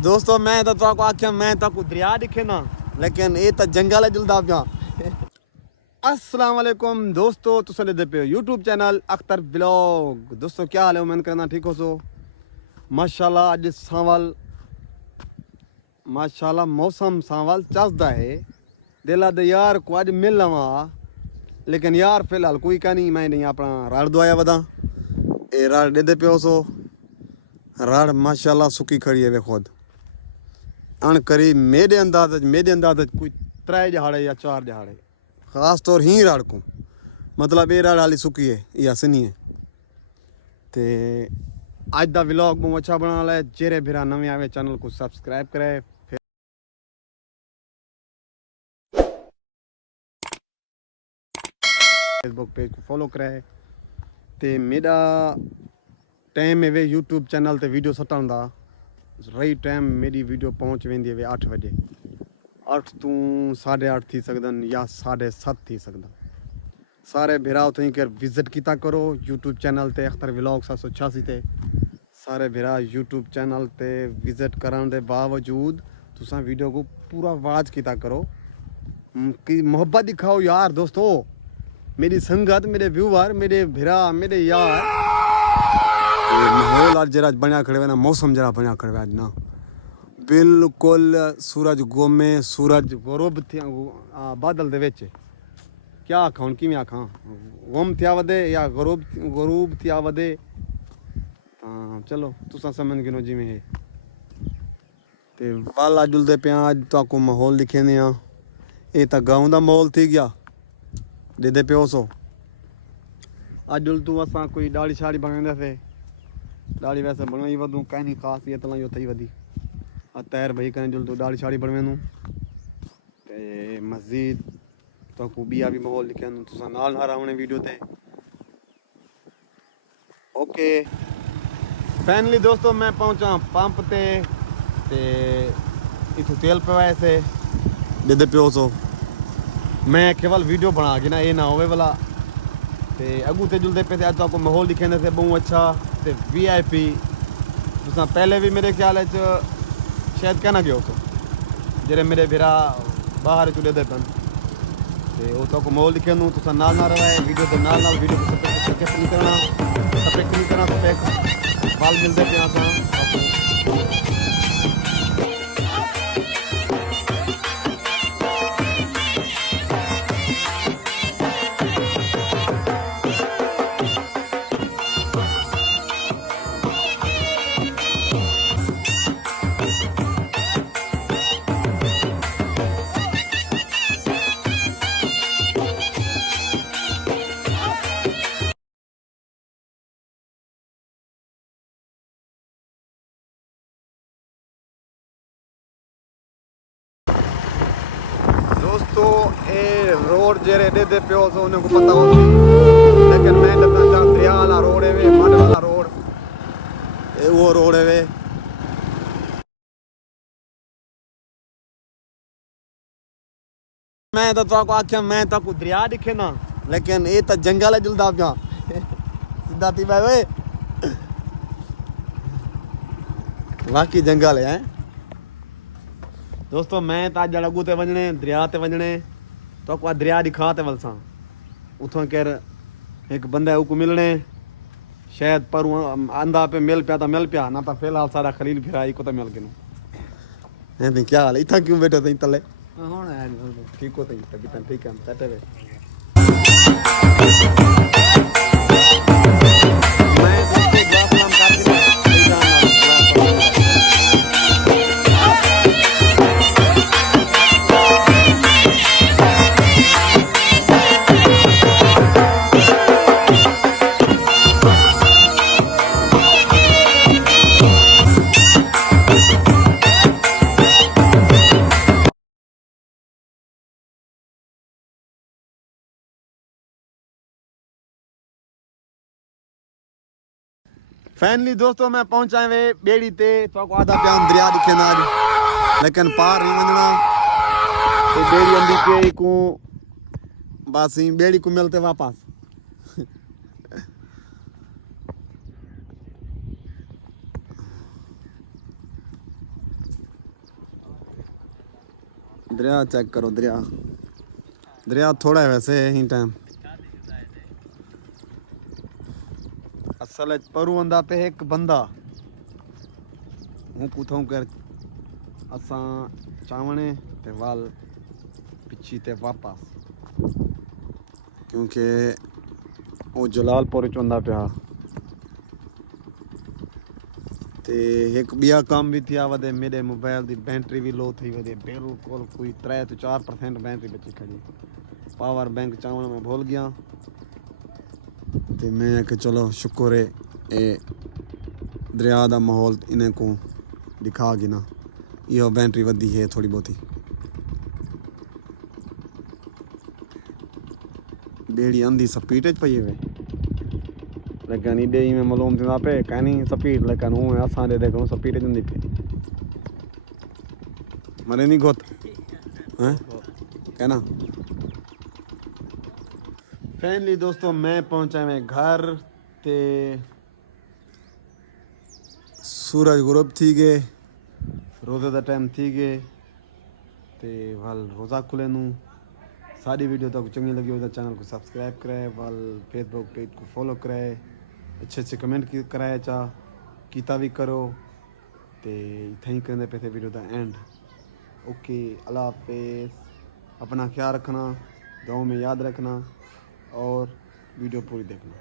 दोस्तों मैं तो आख्या मैं तो दरिया दिखे ना, लेकिन ये तो जंगल है जुलदा पिया। अस्सलाम वालेकुम दोस्तों, तुम दे पे यूट्यूब चैनल अख्तर ब्लॉग। दोस्तों क्या हाल है, उम्मीद करना ठीक हो सो। माशाल्लाह अज सांवल, माशाल्लाह मौसम सांवल चसदा है। दिला दे यार को अज मिल लवा, लेकिन यार फिलहाल कोई का नहीं। मैं नहीं अपना राड़ दवाया वदा, ये राड़ दे दे पे सो। राड़ माशाल्लाह सुकी खड़ी है वे खुद अण करी मेरे अंदाज कोई 3 जहाड़े या 4 जहाड़े, खास तौर ही राड़ को मतलब ये राड़ हाली सुकी है या सनी है। ते अज का व्लॉग बहुत अच्छा बना ला है। जेरे फिर नवे आवे चैनल को सब्सक्राइब करे, फेसबुक पेज को फॉलो करे। ते मेरा टाइम में वे यूट्यूब चैनल ते वीडियो सटांदा रही टाइम मेरी वीडियो पहुँच वेंदी वे 8 बजे। 8 तू 8:30 थी सकदन या 7:30 थी सकदा। सारे भिरा उतनी कर विजिट किया करो यूट्यूब चैनल ते अख्तर व्लॉग 786 ते। सारे भिरा यूट्यूब चैनल ते विजिट करने के बावजूद तुसा वीडियो को पूरा वाच किया करो कि मोहब्बत दिखाओ यार। दोस्तों मेरी संगत, मेरे व्यूवर, मेरे भिरा, मेरे यार, माहौल आज जरा बनया खड़े ना, मौसम जरा बनया खड़े आज ना बिल्कुल सूरज गोमे, सूरज गरूब बादल दे विच। क्या आखा हूँ किमें आखा, गुम थिया वदे या गरूब थिया वदे। हाँ चलो तुसा समझ गिनो जिमें है। ते वाला जुलदे पे अज तो माहौल दिखे ने। ये तो गाँव का माहौल थी गया दे प्यो सो। अज जुल तू असा कोई दाड़ी शाड़ी बनाते थे। दाड़ी वैसे बनवाई वधू कहीं नहीं खास, ये तला उत ही वधी तैर भाई करें जुल तू दाड़ी शाड़ी बनवेनू। ते मस्जिद तो को बिया भी माहौल लिखे तुसा नाल ना रहोने वीडियो ते। ओके फाइनली दोस्तों मैं पहुंचा पंप ते इथू तेल पवाए से दे प्यो सो। मैं केवल वीडियो बना के ना ये ना होवे वाला। ते अगू ते जुलते पे अज आपको माहौल दिखे थे बहुत अच्छा। ते VIP तुसा पहले भी मेरे ख्याल शायद कहना गयो तो जेरे मेरे भिरा बाहर चुले दे पन। ते वो तो माहौल दिखे तुसा नाल ना रहा है वीडियो के नाल वीडियो को सब्सक्राइब नहीं करना, सब्सक्राइब नहीं करना। सब्सक्राइब बाल मिलते पे आसान। दोस्तों ये रोड जेरे दे प्यो सो उन्हें को पता हो, लेकिन मैं लगता चाह दरिया वाला रोड है वे, मड वाला रोड ये वो रोड है वे। मैं तो आख्या मैं तो दरिया दिखे ना, लेकिन ये तो जंगल है जुलदा पिया। सीधा थी भाई वे बाकी जंगल है। दोस्तों मैं तो अज अगू ते वजने दरिया ते वजने तो दरिया दिखा ते वलसा। उतों कर एक बंदा को मिलने शायद पर आंदा पे मिल पिया तो मिल पिया ना, तो फिलहाल सारा खलील फिरा को तो मिल गए। क्या हाल इतना क्यों बैठे थे तले ठीक हो ठीक है बैठे हुए। फाइनली दोस्तों मैं पहुंचा वे बेड़ी ते तो आधा प्यान दरिया दिखे ना आज, लेकिन पार नहीं वजना। तो बेड़ी अंदी पे को बस बेड़ी को मिलते वापस। दरिया चेक करो, दरिया थोड़ा है वैसे ही टाइम असल परू आंदा पे एक बंदा हूँ कुथों कर असां चावणे ते वाल पिछी ते वापस क्योंकि वो जलालपुर चंदा पिया ते एक बिया काम भी थिया वधे मेरे मोबाइल दी बैटरी भी लो थी वधे बिल्कुल कोई 3 तो 4% बैटरी बची खड़ी पावर बैंक चावण में भूल गया ते मैं कि चलो शुक्र है ए दरिया दा माहौल इन्हें को दिखा गई ना यो बैटरी वधी है थोड़ी बहुती बेड़ी आंधी स्पीड च पई वे लेकिन इडे में मालूम थी पे कहनी स्पीड लेकिन हूँ असां दे देखो स्पीड च नहीं पे मरे नहीं गोत हैं कहना फाइनली दोस्तों मैं पहुंचा मैं घर ते सूरज गुरूब थी गए रोज़े का टाइम थी गए ते वाल रोज़ा खुले नू सारी वीडियो तो चंगी लगी हो तो चैनल को सब्सक्राइब कराए वाल फेसबुक पेज को फॉलो कराए अच्छे कमेंट कराए चा कीता भी करो ते थैंक करने पे थे वीडियो का एंड ओके अल्लाह हाफिज़ अपना ख्याल रखना दुआओं में याद रखना और वीडियो पूरी देखना।